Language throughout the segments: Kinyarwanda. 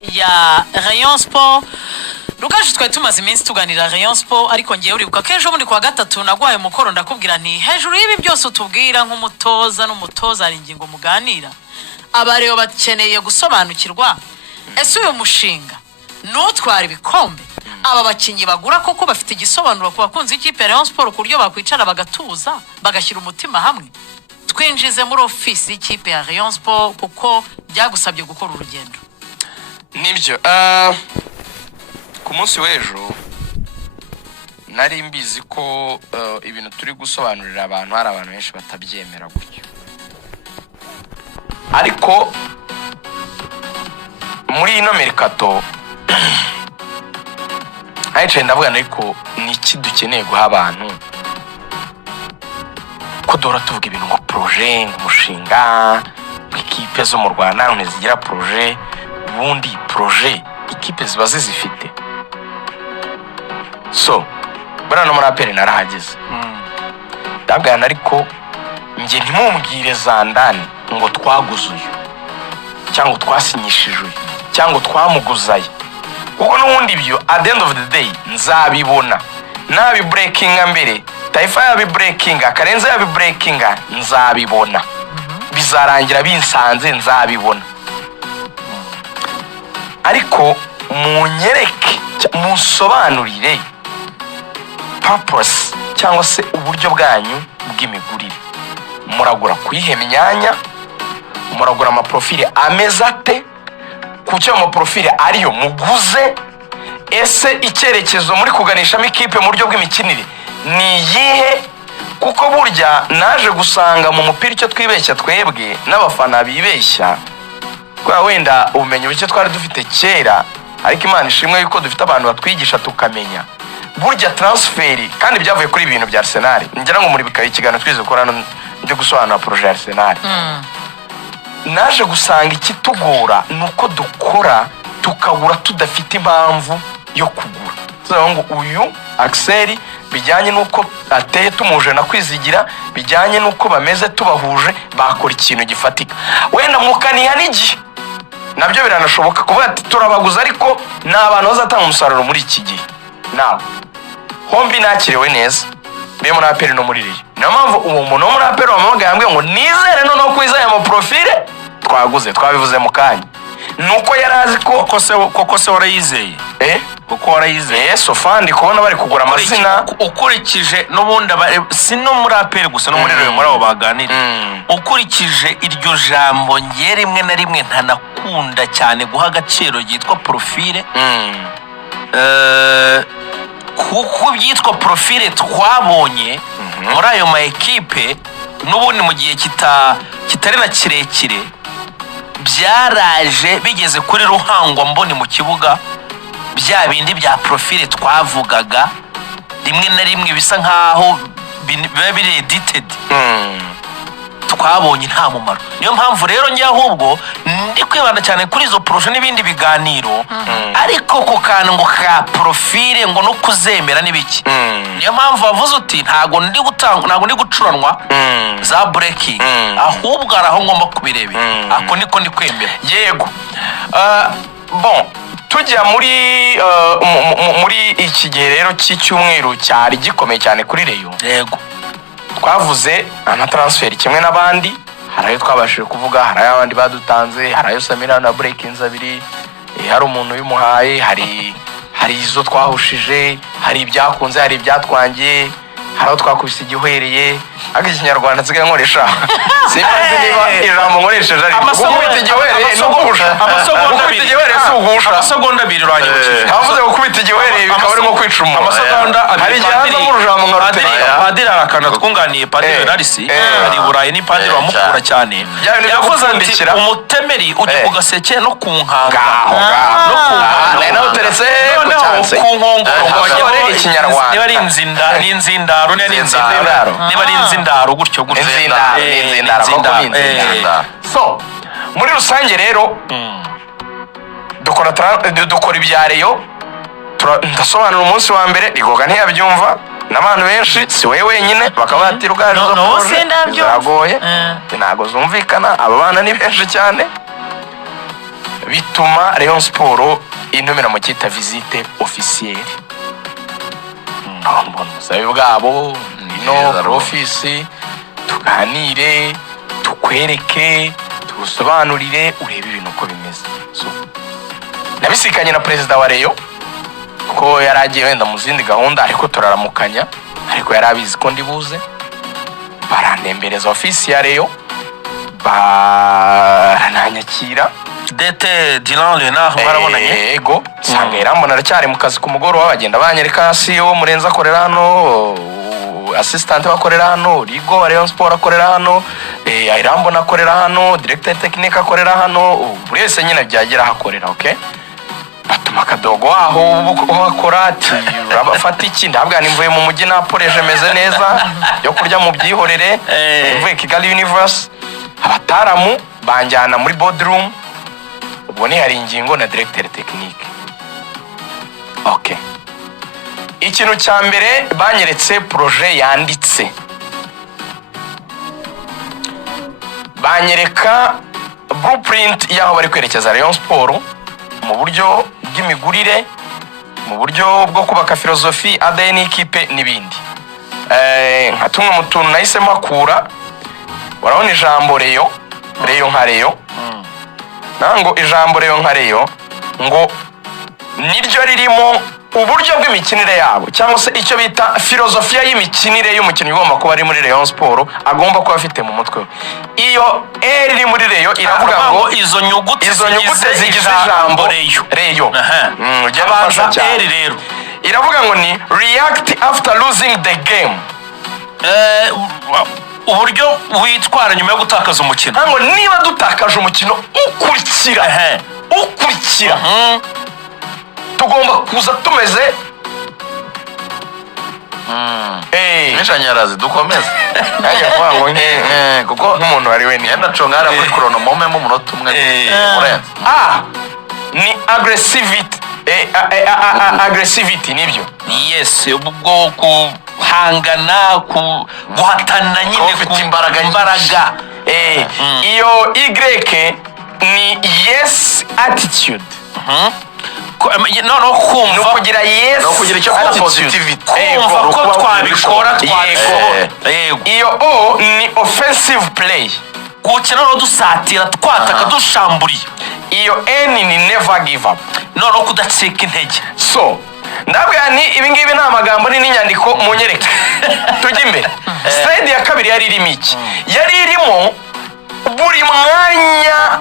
ya Rayon Sport. Rugaju twari tumaze iminsi tuganira Rayon Sport ariko ngiye uribuka kenjo muri kwa gatatu nagwaye umukoro ndakubwira nti hejuru y'ibi byose utubwira nk'umutoza n'umutoza ari ingingo muganira abareo bakeneye gusobanukirwa ese uyu mushinga nutwara ibikombe aba bakinyi bagura koko bafite igisobanuro ku bakunzi ikipe Rayon Sport kuryo bakwicara bagatuza bagashyira umutima hamwe twinjize muri ofisi y'ikipe ya Rayon Sport kuko byagusabye gukora urugendo nibyo ku munsi w'ejo nari mbizi ko ibintu turi gusobanurira abantu hari abantu benshi batabyemera gutyo ariko muri ino merikato ayicaye ndavuga ariko ni iki dukeneye guha abantu ko dora tuvuga ibintu ngo projet umushinga ikipe zo mu Rwanda ntizigira projet ubundi projet ikipe ziba zifite so barano muri aperi narahageze ndabwana ariko nge ntimumbwire zandani ngo twaguzuye cyangwa twasinyishije cyangwa twamuguzaye kuko n'ubundi byo at the end of the day nzabibona nabi breaking mbere Taifa yabi breaking akarenza yabi breaking nzabibona bizarangira binsanze nzabibona ariko munyereke musobanurire purpose cyangwa se uburyo bwanyu bw'imigurire muragura kuyihema imyanya muragura amaprofile ameza ate kucyo amaprofile ariyo muguze ese icyerekezo muri kuganishamo ikipe mu buryo bw'imikinire ni yihe kuko burya naje gusanga mu mupira icyo twibeshya twebwe n'abafana bibeshya kwa wenda ubumenyi buke twari dufite kera ariko Imana ishimwe yuko dufite abantu batwigisha tukamenya burya transferi kandi byavuye kuri ibintu bya Arsenal ngira ngo muri bikaye ikiganiro twize gukora ndi gusobanura projet ya Arsenal naje gusanga ikitugora nuko dukora tukabura tudafite impamvu yo kugura tuzaho ngo uyu Axel bijyanye nuko ateye tumuje na kwizigira bijyanye nuko bameze tubahuje bakora ikintu gifatika wenda mukaniha n'igihe nabyo biranashoboka kuvuga ati turabaguza ariko n'abantu bazatanga umusaruro muri iki gihe nawe hombi nakirewe neza mbe muri aperi no muri Rayon niyo mpamvu uwo muntu wo muri aperi wamugambye ngo nizere no kwizaya mu profile twaguze twabivuze mu kanya nuko yarazi ko koko se warayizeye kuko warayizeye sofandi kubona bari kugura amazina ukurikije n'ubundi sino muri aperi gusa no muri Rayon muri abo baganira ukurikije iryo jambo ngiye rimwe na rimwe ntanakunda cyane guha agaciro yitwa profile kuko byitwa profile twabonye muri ayo ma ekipe n'ubundi mu gihe kitari na kirekire byaraje bigeze kuri ruhangwa mboni mu kibuga bya bindi bya profile twavugaga rimwe na rimwe bisa nkaho biba biri edited twabonye nta mumaro niyo mpamvu rero njye ahubwo ndi kwibanda cyane kuri izo projet n'ibindi biganiro ariko ko kantu ngo ka profile ngo no kuzemera n'ibiki niyo mpamvu bavuze uti ntago ndi gucuranwa za breaking ahubwo araho ngomba kubirebe ako niko ndi kwemera yego bon tujya muri iki gihe rero cy'icyumweru cyari gikomeye cyane kuri Rayon yego twavuze amatransfer kimwe n'abandi hari ayo twabashije kuvuga hari abandi badutanze hari ayo Samira na breakings abiri hari umuntu y'umuhaye hari izo twahushije hari ibyakunze hari ibyatwangiye hari aho twakubise igihwereye aga Kinyarwanda nsigaye nkoresha simbazi niba ijambo nkoresheje ari gukubita igihwereye no guhusha amasegonda abiri uranyibukije havuze gukubita igihwereye bikaba arimo kwica umuntu amasegonda abiri hari igihanza mu rujambo nkarutera padiri arakana twunganiye padiri Narisi ari Burayi ni padiri wamukura cyane yavuze ati umutemeri ujye ku gaseke no ku nkanga no ku nkanga nawe uteretse ku cyanse ku nkongoro ngo Ikinyarwanda niba ari inzindaro niba ari inzindaro gutyo so muri rusange rero dukora ibya Rayon ndasobanura umunsi wa mbere igoga ntiyabyumva n'abantu benshi si wewe wenyine bakaba bati Rugaju zagoye ntago zumvikana aba bana ni benshi cyane bituma Rayon Sport intumira mu cyita visite officielle mbona ubusabe bwabo no office tuganire tukwereke tugusobanurire urebe ibintu uko bimeze. So nabisikanye na perezida wa Rayon ko yaragiye wenda mu zindi gahunda ariko turaramukanya, ariko yarabizi ko ndi buze, barantembereza ofisi ya Rayon barananyakira. Dete Dylan Leonard barabonanye yego sanga irambona aracyari mu kazi ku mugoroba, bagenda banyereka CEO Murenzi akorera hano, assistant bakorera hano, Rigo Rayon Sport akorera hano, irambona akorera hano, director technique akorera hano, buri wese nyine byagera hakorera. Okay, batuma akadogo aho bakora ati urabafata iki, ndabwa nimvuye mu mujyi naporeje meze neza yo kurya mu byihorere, mvuye Kigali Universe, abataramu banjyana muri boardroom, ubwo ni hari ingingo na directeur technique. Okay, ikintu cya mbere banyeretse projet yanditse, banyereka blueprint y'aho bari kwerekeza Rayon Sport mu buryo bw'imigurire, mu buryo bwo kubaka filozofi ADN ikipe n'ibindi. Nka tumwe mu tuntu nahise makura, warabona ijambo Rayon nka Rayon, nango ijambo Rayon nka Rayon ngo niryo ririmo uburyo bw'imikinire yabo, cyangwa se icyo bita filozofiya y'imikinire y'umukinnyi ugomba kuba ari muri Rayon Sport agomba kuba afite mu mutwe. Iyo iri muri Rayon iravuga ngo izo nyuguti zigize ijambo Rayon. Abanza rero iravuga ngo ni react after losing the game. Uburyo witwara nyuma yo gutakaza umukino. Ngo niba dutakaje umukino ukurikira tugomba kuza tumeze n'ishanyarazi dukomeze kuko nk'umuntu wari we ni nacongara muri kronomome mu munota umwe urenze. Ni aggressivity nibyo. Yes, ubwo kuhangana guhatana nyine ku imbaraga. Iyo Y ni yes attitude. No kumva kugira yes, no kugira icyo ari positivity, kumva ko twabikora iyo O ni offensive play, gukina no dusatira twataka dushamburiye. iyo N ni never give up, no kudacika intege. So ndabwa ni ibi ngibi nta magambo ni n'inyandiko munyereka. Tujye imbere. Slide ya kabiri yari irimo iki? Yari irimo buri mwanya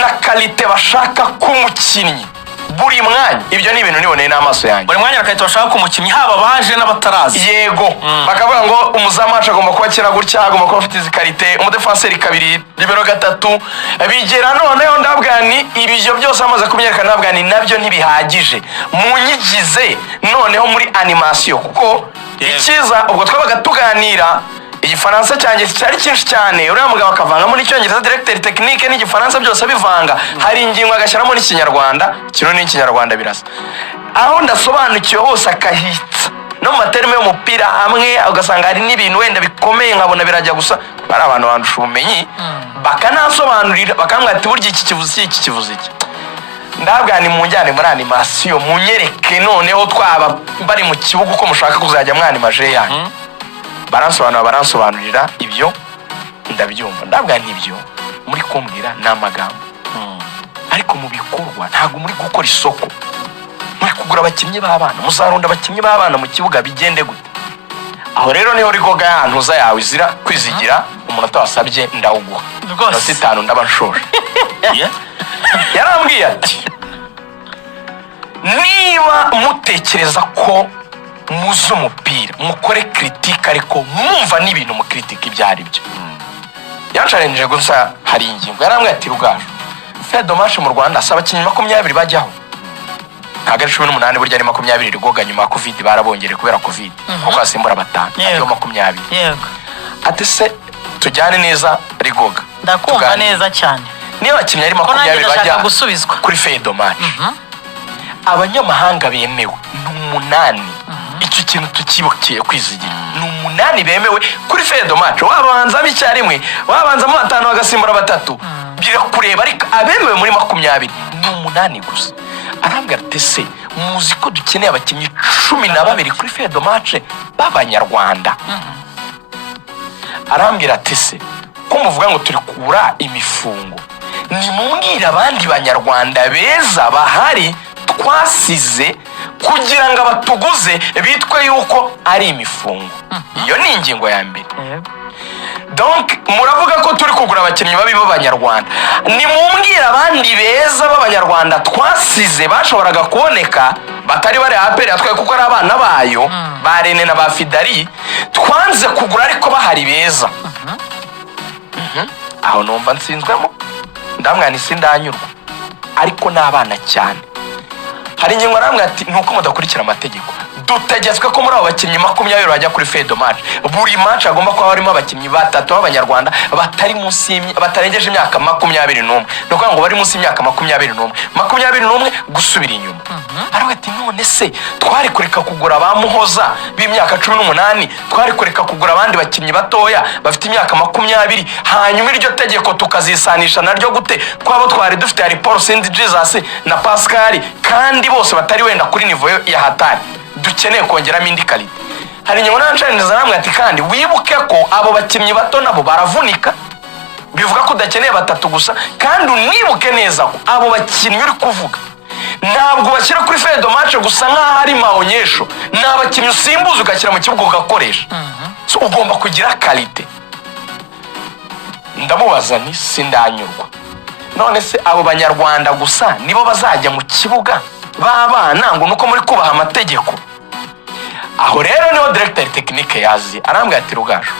na kalite bashaka kumukinnyi, buri mwanya. Ibyo ni ibintu niboneye n'amaso yanjye. Buri mwanya na kalite bashaka kumukinnyi, haba baje n'abatarazi. Yego, bakavuga ngo umuzamu agomba kuba kera gutya, agomba kuba afite izi kalite, umudefenseri kabiri, libero gatatu. Bigera noneho ndabwa ni ibyo byose amaze kumyereka, ndabwa ni nabyo ntibihagije, munyigize noneho muri animation, kuko ikiza ubwo twabaga tuganira Igifaransa cyanjye cyari cyinshi cyane, uriya mugabo akavangamo n'icyongereza, directeur technique n'igifaransa byose bivanga, hari ingingo agashyiramo n'ikinyarwanda, kino n'ikinyarwanda birasa, aho ndasobanukiwe hose akahitsa no mu materme y'umupira hamwe, ugasanga hari n'ibintu wenda bikomeye nkabona birajya gusa, bari abantu bandusha ubumenyi bakanasobanurira, bakambwira ati burya iki kivuze iki kivuze iki. Ndabwa ni munjyane muri animation, munyereke noneho twaba bari mu kibuga uko mushaka kuzajya mwanimaje yanyu. Baransobanurira ibyo ndabyumva, ndabwa nibyo muri kumbwira n'amagambo, ariko mu bikorwa ntago muri gukora isoko, muri kugura abakinnyi b'abana, muzarunda abakinnyi b'abana mu kibuga, bigende gute? Aho rero niho rigoga yantuza yawe izira kwizigira, umunota wasabye ndawuguha rwose 5 ndaba nshoje. Yarambwiye ati niba mutekereza ko muzi umupira mukore critique, ariko mwumva n'ibintu mu critique ibyo ari byo. Yancarenje gusa hari ingingo yarambwiye ati Rugaju, fait dommage mu Rwanda asaba abakinnyi 20 bajyaho, ntago ari 18 burya ari 20 rigoga nyuma ya covid, barabongere kubera covid kuko asimbura batanu yo 20. Yego, ati se tujyane neza rigoga, ndakumva neza cyane. Niyo abakinnyi ari 20 bajya gusubizwa kuri fait dommage, abanyamahanga bemewe ni 8. Icyo kintu tukibukiye kwizigira, ni 8 bemewe kuri fait dommage. Wabanzamo icyarimwe, wabanzamo 5 bagasimbura 3, birakureba ariko abemewe muri 20 ni 8 gusa. Arambwira ati se muzi ko dukeneye abakinnyi 12 kuri fedo match b'abanyarwanda. Arambwira ati se ko muvuga ngo turi kura imifungo, nimumbwira abandi banyarwanda beza bahari twasize kugira ngo abatuguze bitwe yuko ari imifungo. Iyo ni ingingo ya mbere. Donc muravuga ko turi kugura abakinnyi babi b'abanyarwanda, nimumbwira abandi beza b'abanyarwanda twasize bashoboraga kuboneka batari bari aperi atwaye kuko ari abana bayo ba Rene na ba Fidari twanze kugura ariko bahari beza. Aho numva nsinzwemo ndamwana sindanyurwa ariko n'abana cyane. Hari ingingo aramwe ati nuko mudakurikira amategeko, dutegetswe ko muri abo bakinnyi 20 bajya kuri fedo match, buri match agomba kuba harimo abakinnyi 3 b'abanyarwanda batari munsi batarengeje imyaka 21, nuko ngo bari munsi y'imyaka 21 gusubira inyuma. Arawe ati none se twari kureka kugura abamuhoza b'imyaka 18, twari kureka kugura abandi bakinnyi batoya bafite imyaka 20, hanyuma iryo tegeko tukazisanisha naryo gute kwabo twari dufite Harry Paul Saint Jesus na Pascal kandi bose batari wenda kuri niveau ya hatari, dukeneye kongeramo indi kalite. Hari nyuma nanshaniza namwe ati kandi wibuke ko abo bakinnyi bato nabo baravunika, bivuga ko udakeneye 3 gusa, kandi unibuke neza ko abo bakinnyi uri kuvuga ntabwo bashyira kuri fedo match gusa nk'aho ari maonyesho, n'abakinnyi usimbuza ugashyira mu kibuga ugakoresha. So ugomba kugira kalite. Ndamubaza nti sindanyurwa, none se abo banyarwanda gusa nibo bazajya mu kibuga babana ngo nuko muri kubaha amategeko? Aho rero niho directeur technique yazi arambwira ati Rugaju,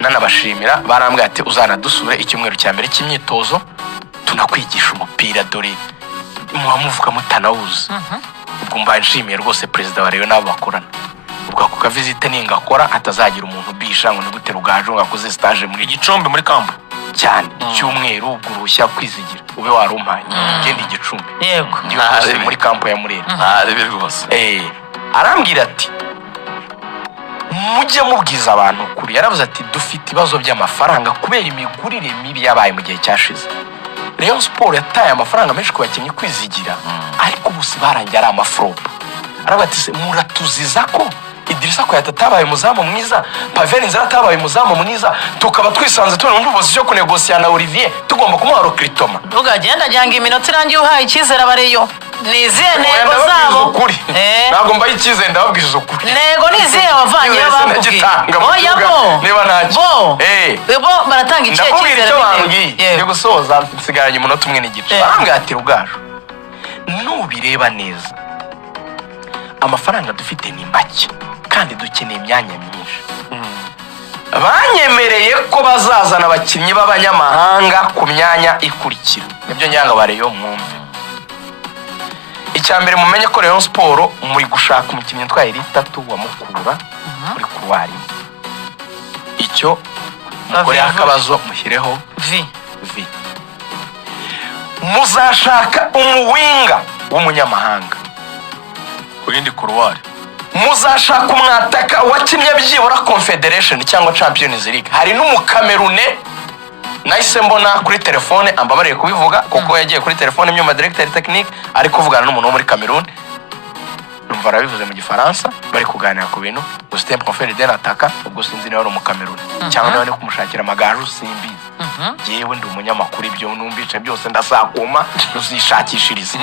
nanabashimira, barambwira ati uzanadusure icyumweru cya mbere cy'imyitozo tunakwigisha umupira, dore muvuga mutanawuzi. Ubwo mba nshimiye rwose perezida wa Rayon nabo bakorana, ubwo ako kavizite ningakora atazagira umuntu bisha ngo nigute Rugaju ngakoze stage muri Igikombe muri kampo cyane cyumweru ubwo urushya kwizigira ube warumpaye ngende Igicumbi. Yego Ndiyo muri kampo ya Murera. Ari rwose. Arambwira ati mujye mubwiza abantu kuri. Yaravuze ati dufite ibibazo by'amafaranga kubera imigurire mibi yabaye mu gihe cyashize. Rayon Sport yataye amafaranga menshi ku bakinnyi kwizigira, ariko bose barangiye ari amafrop. Aravuga ati se muratuziza ko Idrissa ko yatabaye muzamu mwiza, Pavel Nzara atabaye muzamu mwiza, tukaba twisanze tubona undi position ku negotier na Olivier tugomba kumuha recrutement. Ugagenda jyanga iminota irangiye uhaye icyizere abareyo. Nizihe nego zabo? Ntabwo mbaye icyizere ndababwiza ukuri. Nego nizihe wavanye bababwiye? Oya bo. Niba ntacyo. Bo baratanga icyizere. Ndi gusoza nsigaranye umunota umwe n'igice. Barambwira ati Rugaju, nubireba neza amafaranga dufite ni make kandi dukeneye imyanya myinshi. Banyemereye ko bazazana abakinnyi b'abanyamahanga ku myanya ikurikira. Nibyo njyanga bareyo mwumve. Icyambere mumenye ko Rayon Sport muri gushaka umukinnyi twaye 3 wa Mukura muri kuwari. Icyo mukore akabazo mushyireho V. Muzashaka umuwinga w'umunyamahanga kurindi kuruwari, muzashaka umwataka wakinnye byibura Confederation cyangwa Champions League. Hari n'umukamerune nahise mbona kuri telefone ambabariye kubivuga kuko yagiye kuri telefone myuma directeur technique ari kuvugana n'umuntu wo muri Cameroon, numva arabivuze mu Gifaransa, bari kuganira ku bintu Austin Confederation ataka. Ubwo sinzi niba ari mu Cameroon cyangwa niba ari kumushakira amagaju simbi. Yewe ndi umunyamakuru, ibyo numvishe byose ndasakuma uzishakishiriza.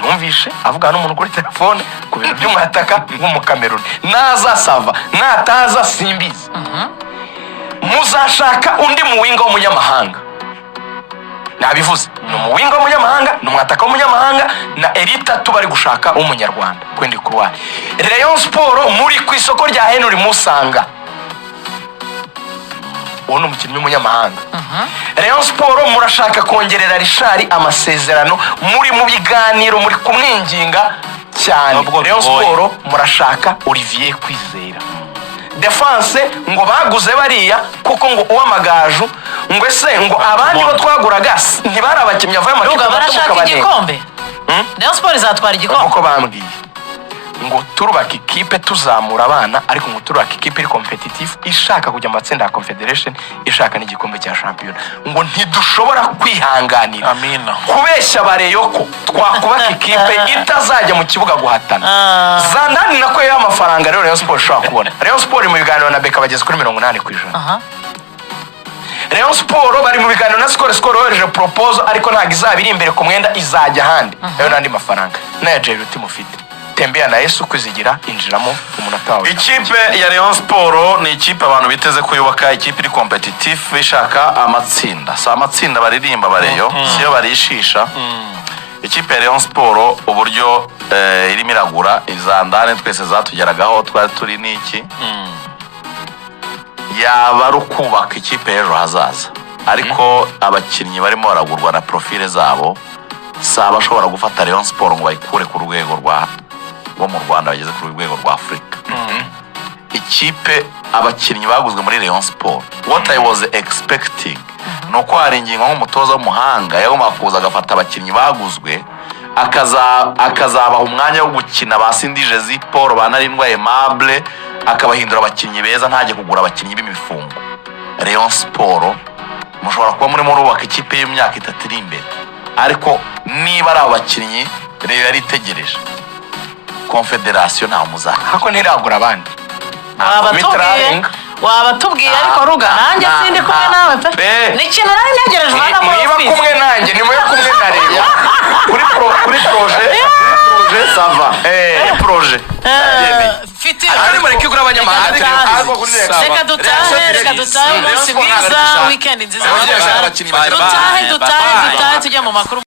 Numvishe avugana n'umuntu kuri telefone ku bintu by'umwataka mu Cameroon, naza sava nataza simbizi. Muzashaka undi muwinga w'umunyamahanga, nabivuze ni umuwinga w'umunyamahanga, ni umwataka w'umunyamahanga na elita tubari gushaka w'umunyarwanda kwendi kuruwari. Rayon Sport muri ku isoko rya Henry Musanga, uwo ni umukinnyi w'umunyamahanga. Rayon Sport murashaka kongerera Richard amasezerano, muri mu biganiro muri kumwinginga cyane. Rayon Sport murashaka Olivier Kwizera. Defense ngo baguze bariya kuko ngo uwamagaju ngo ese ngo abandi bo twaguraga ntibari abakinnyi avaye amakipe barashaka igikombe. Rayon Sport izatwara igikombe uko bambwiye. ngo turubaka ikipe tuzamura abana ariko ngo turubaka ikipe iri competitive ishaka kujya mu matsinda ya Confederation ishaka n'igikombe cya shampiyona ngo ntidushobora kwihanganira Amina. kubeshya bareyo ko twakubaka ikipe itazajya mu kibuga guhatana zandani nako yayo amafaranga rero Rayon Sport ishobora kubona. Rayon Sport mu biganiro na Beka bageze kuri 80%. Rayon Sport bari mu biganiro na Skol yohereje proposal ariko ntabwo izaba iri imbere ku mwenda izajya ahandi rero n'andi mafaranga n'aya Jeruti mufite tembea na Yesu kuzigira injiramo umunota wawe. Ikipe ya Rayon Sport ni ikipe abantu biteze kuyubaka, ikipe iri competitive ishaka amatsinda. Si amatsinda baririmba bareyo, siyo barishisha. Ikipe ya Rayon Sport uburyo irimo iragura izandane twese zatugeragaho twari turi n'iki yaba ari ukubaka ikipe y'ejo hazaza, ariko abakinnyi barimo baragurwa na profile zabo si abashobora gufata Rayon Sport ngo bayikure ku rwego rwo mu Rwanda bageze ku rwego rwa Afurika. Ikipe abakinnyi baguzwe muri Rayon Sport, what I was expecting nuko hari ingingo nk'umutoza w'umuhanga yagomba kuza agafata abakinnyi baguzwe akazabaha umwanya wo gukina basindije zi Paul banarindwa Aimable akabahindura abakinnyi beza, ntajye kugura abakinnyi b'imifungo. Rayon Sport mushobora kuba muri murubaka ikipe y'imyaka 3 iri imbere, ariko niba ari abakinnyi rero yari itegereje Confederation nta muzaha hako ntiragura abandi wabatubwiye ariko ruga nanjye sindi kumwe nawe pe n'ikintu nari ntegereje ubona muri niba kumwe nanjye ni mwe kumwe na Rayon kuri projet sava projet fiti ari muri kigura abanyamahanga reka dutahe umunsi mwiza weekend nziza dutahe tujya mu makuru.